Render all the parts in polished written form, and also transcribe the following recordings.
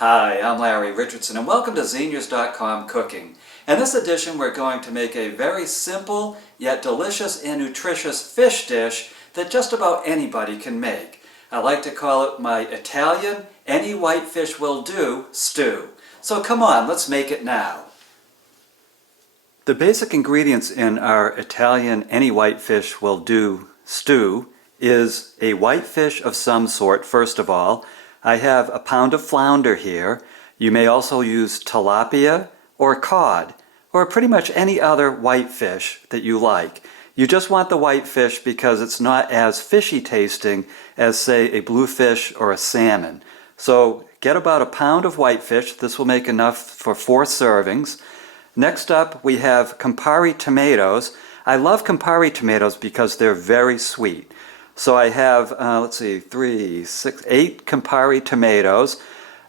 Hi, I'm Larry Richardson and welcome to Seniors.com Cooking. In this edition we're going to make a very simple yet delicious and nutritious fish dish that just about anybody can make. I like to call it my Italian any white fish will do stew. So come on, let's make it now. The basic ingredients in our Italian any white fish will do stew is a white fish of some sort, first of all. I have a pound of flounder here. You may also use tilapia or cod or pretty much any other white fish that you like. You just want the white fish because it's not as fishy tasting as, say, a bluefish or a salmon. So get about a pound of white fish. This will make enough for 4 servings. Next up we have Campari tomatoes. I love Campari tomatoes because they're very sweet. So I have, 8 Campari tomatoes.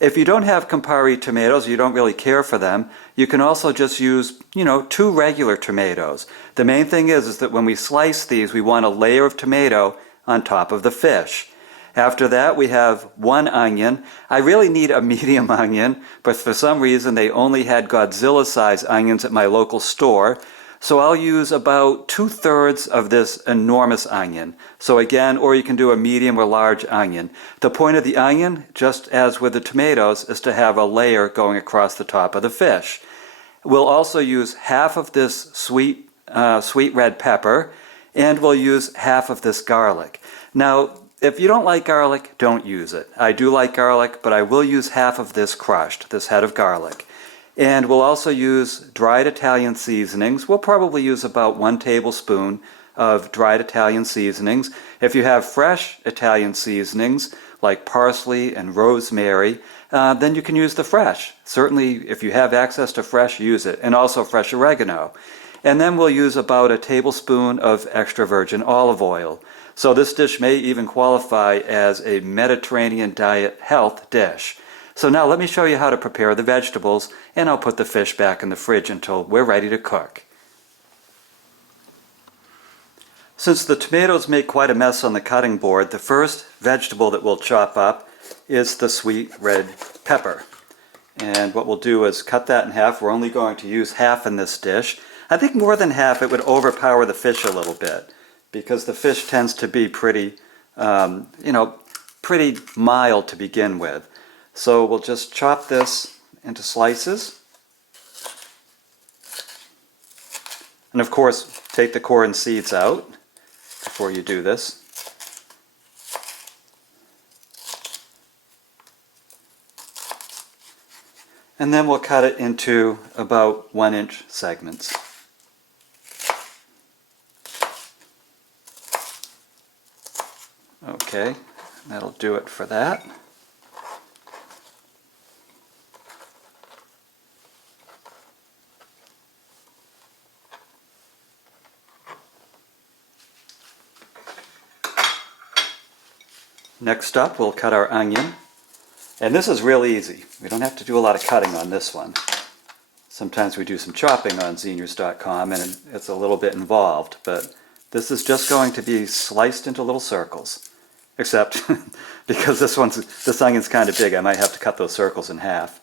If you don't have Campari tomatoes, you don't really care for them, you can also just use, 2 regular tomatoes. The main thing is that when we slice these, we want a layer of tomato on top of the fish. After that, we have 1 onion. I really need a medium onion, but for some reason they only had Godzilla-sized onions at my local store. So I'll use about 2/3 of this enormous onion. So again, or you can do a medium or large onion. The point of the onion, just as with the tomatoes, is to have a layer going across the top of the fish. We'll also use half of this sweet red pepper, and we'll use half of this garlic. Now, if you don't like garlic, don't use it. I do like garlic, but I will use half of this crushed, this head of garlic. And we'll also use dried Italian seasonings. We'll probably use about 1 tablespoon of dried Italian seasonings. If you have fresh Italian seasonings, like parsley and rosemary, then you can use the fresh. Certainly, if you have access to fresh, use it. And also fresh oregano. And then we'll use about a tablespoon of extra virgin olive oil. So this dish may even qualify as a Mediterranean diet health dish. So now let me show you how to prepare the vegetables, and I'll put the fish back in the fridge until we're ready to cook. Since the tomatoes make quite a mess on the cutting board, the first vegetable that we'll chop up is the sweet red pepper. And what we'll do is cut that in half. We're only going to use half in this dish. I think more than half it would overpower the fish a little bit, because the fish tends to be pretty mild to begin with. So we'll just chop this into slices. And of course, take the core and seeds out before you do this. And then we'll cut it into about 1-inch segments. Okay, that'll do it for that. Next up, we'll cut our onion. And this is real easy. We don't have to do a lot of cutting on this one. Sometimes we do some chopping on Seniors.com and it's a little bit involved, but this is just going to be sliced into little circles. Except because this onion's kind of big, I might have to cut those circles in half.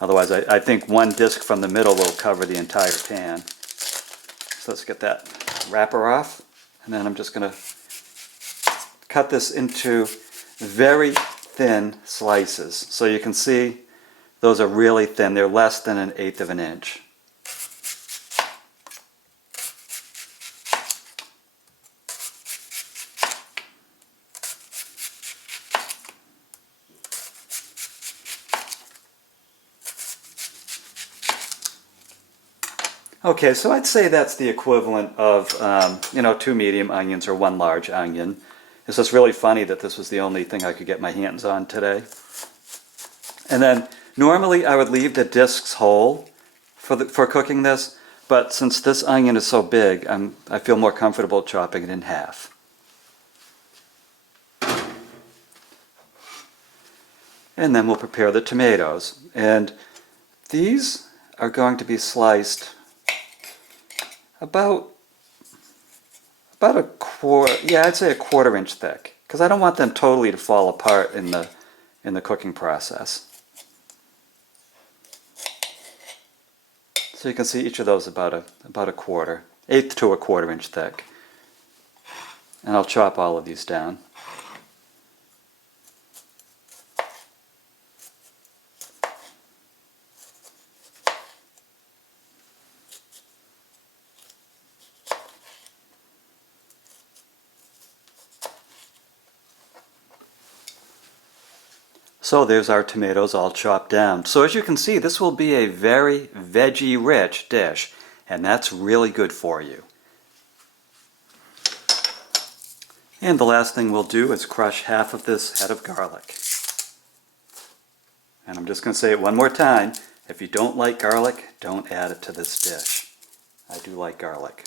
Otherwise, I think 1 disc from the middle will cover the entire pan. So let's get that wrapper off, and then I'm just going to cut this into very thin slices. So you can see those are really thin. They're less than 1/8 of an inch. Okay, so I'd say that's the equivalent of 2 medium onions or 1 large onion. It's just really funny that this was the only thing I could get my hands on today. And then normally I would leave the discs whole for cooking this, but since this onion is so big, I feel more comfortable chopping it in half. And then we'll prepare the tomatoes. And these are going to be sliced about a quarter, yeah, I'd say a 1/4 inch thick, because I don't want them totally to fall apart in the cooking process. So you can see each of those about a quarter, eighth to a quarter inch thick. And I'll chop all of these down. So there's our tomatoes all chopped down. So as you can see, this will be a very veggie-rich dish, and that's really good for you. And the last thing we'll do is crush half of this head of garlic. And I'm just going to say it one more time. If you don't like garlic, don't add it to this dish. I do like garlic.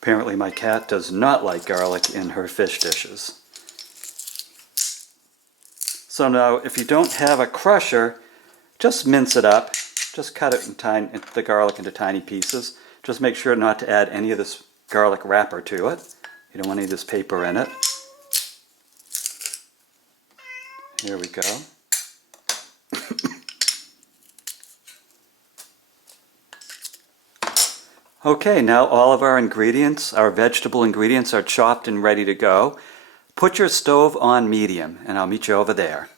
Apparently my cat does not like garlic in her fish dishes. So now, if you don't have a crusher, just mince it up. Just cut it the garlic into tiny pieces. Just make sure not to add any of this garlic wrapper to it. You don't want any of this paper in it. Here we go. Okay, now all of our ingredients, our vegetable ingredients, are chopped and ready to go. Put your stove on medium, and I'll meet you over there.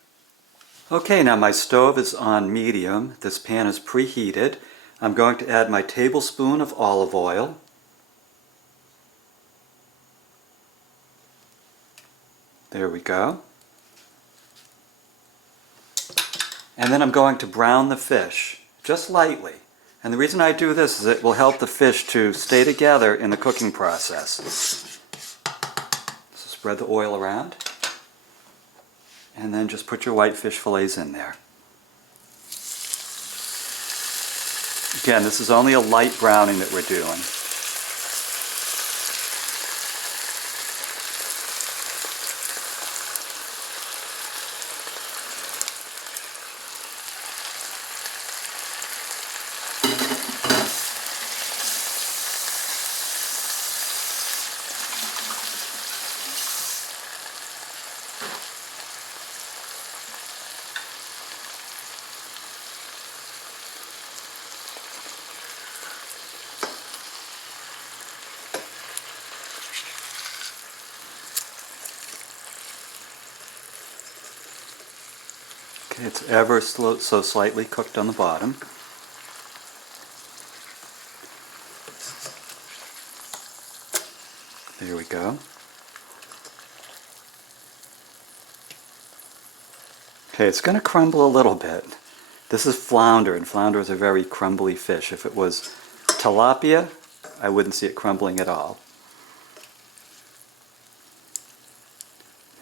Okay, now my stove is on medium. This pan is preheated. I'm going to add my tablespoon of olive oil. There we go. And then I'm going to brown the fish, just lightly. And the reason I do this is it will help the fish to stay together in the cooking process. So spread the oil around. And then just put your white fish fillets in there. Again, this is only a light browning that we're doing. Okay, it's ever so slightly cooked on the bottom. There we go. Okay, it's going to crumble a little bit. This is flounder, and flounder is a very crumbly fish. If it was tilapia, I wouldn't see it crumbling at all.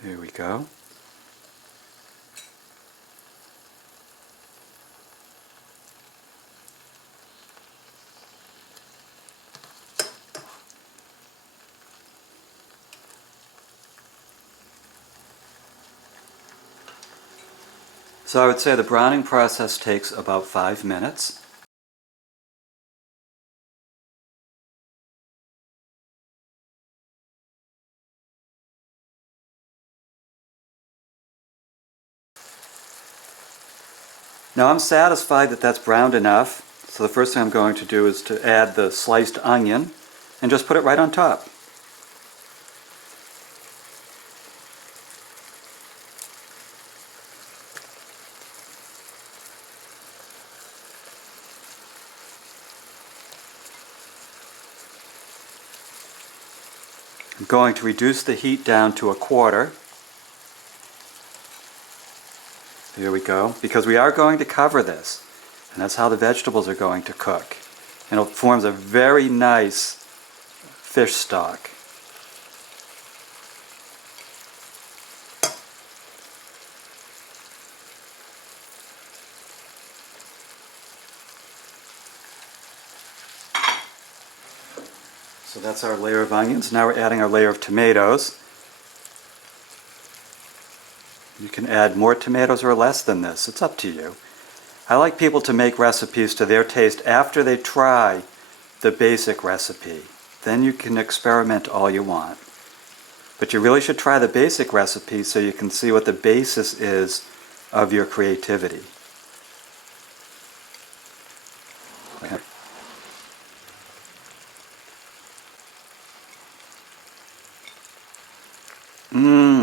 There we go. So I would say the browning process takes about 5 minutes. Now I'm satisfied that that's browned enough, so the first thing I'm going to do is to add the sliced onion and just put it right on top. I'm going to reduce the heat down to a quarter. There we go, because we are going to cover this, and that's how the vegetables are going to cook. And it forms a very nice fish stock. So that's our layer of onions. Now we're adding our layer of tomatoes. You can add more tomatoes or less than this. It's up to you. I like people to make recipes to their taste after they try the basic recipe. Then you can experiment all you want. But you really should try the basic recipe so you can see what the basis is of your creativity. Okay.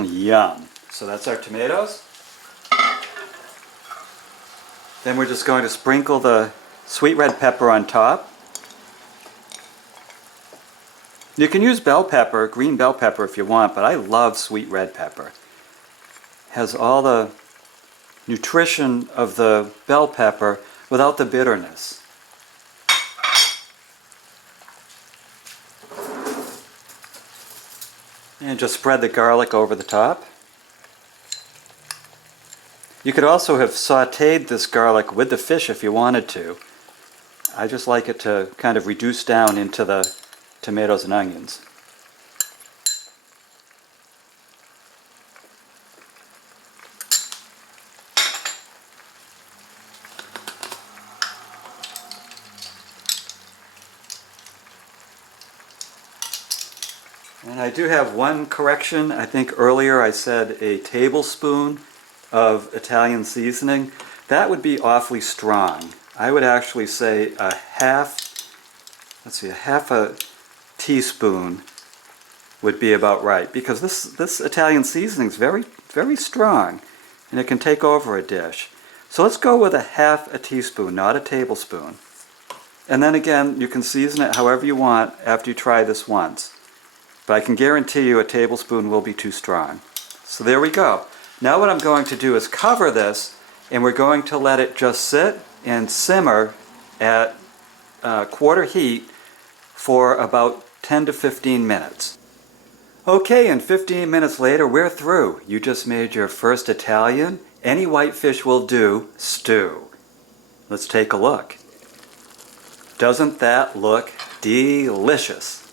Yum. So that's our tomatoes. Then we're just going to sprinkle the sweet red pepper on top. You can use bell pepper, green bell pepper if you want, but I love sweet red pepper. It has all the nutrition of the bell pepper without the bitterness. And just spread the garlic over the top. You could also have sautéed this garlic with the fish if you wanted to. I just like it to kind of reduce down into the tomatoes and onions. And I do have one correction. I think earlier I said a tablespoon of Italian seasoning. That would be awfully strong. I would actually say a half a teaspoon would be about right, because this Italian seasoning is very, very strong and it can take over a dish. So let's go with a half a teaspoon, not a tablespoon. And then again, you can season it however you want after you try this once. But I can guarantee you a tablespoon will be too strong. So there we go. Now what I'm going to do is cover this, and we're going to let it just sit and simmer at quarter heat for about 10 to 15 minutes. Okay, and 15 minutes later we're through. You just made your first Italian, any white fish will do, stew. Let's take a look. Doesn't that look delicious?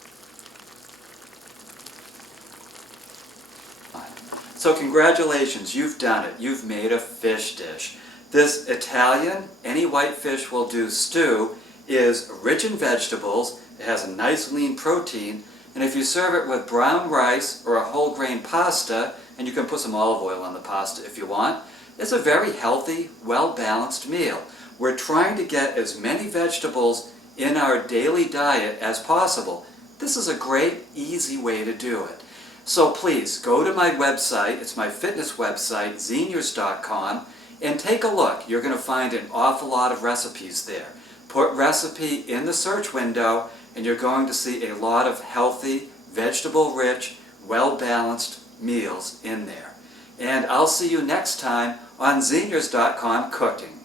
So congratulations, you've done it. You've made a fish dish. This Italian, any white fish will do stew is rich in vegetables, it has a nice lean protein, and if you serve it with brown rice or a whole grain pasta, and you can put some olive oil on the pasta if you want, it's a very healthy, well-balanced meal. We're trying to get as many vegetables in our daily diet as possible. This is a great, easy way to do it. So please, go to my website, it's my fitness website, Zeniors.com, and take a look. You're going to find an awful lot of recipes there. Put recipe in the search window, and you're going to see a lot of healthy, vegetable-rich, well-balanced meals in there. And I'll see you next time on Zeniors.com cooking.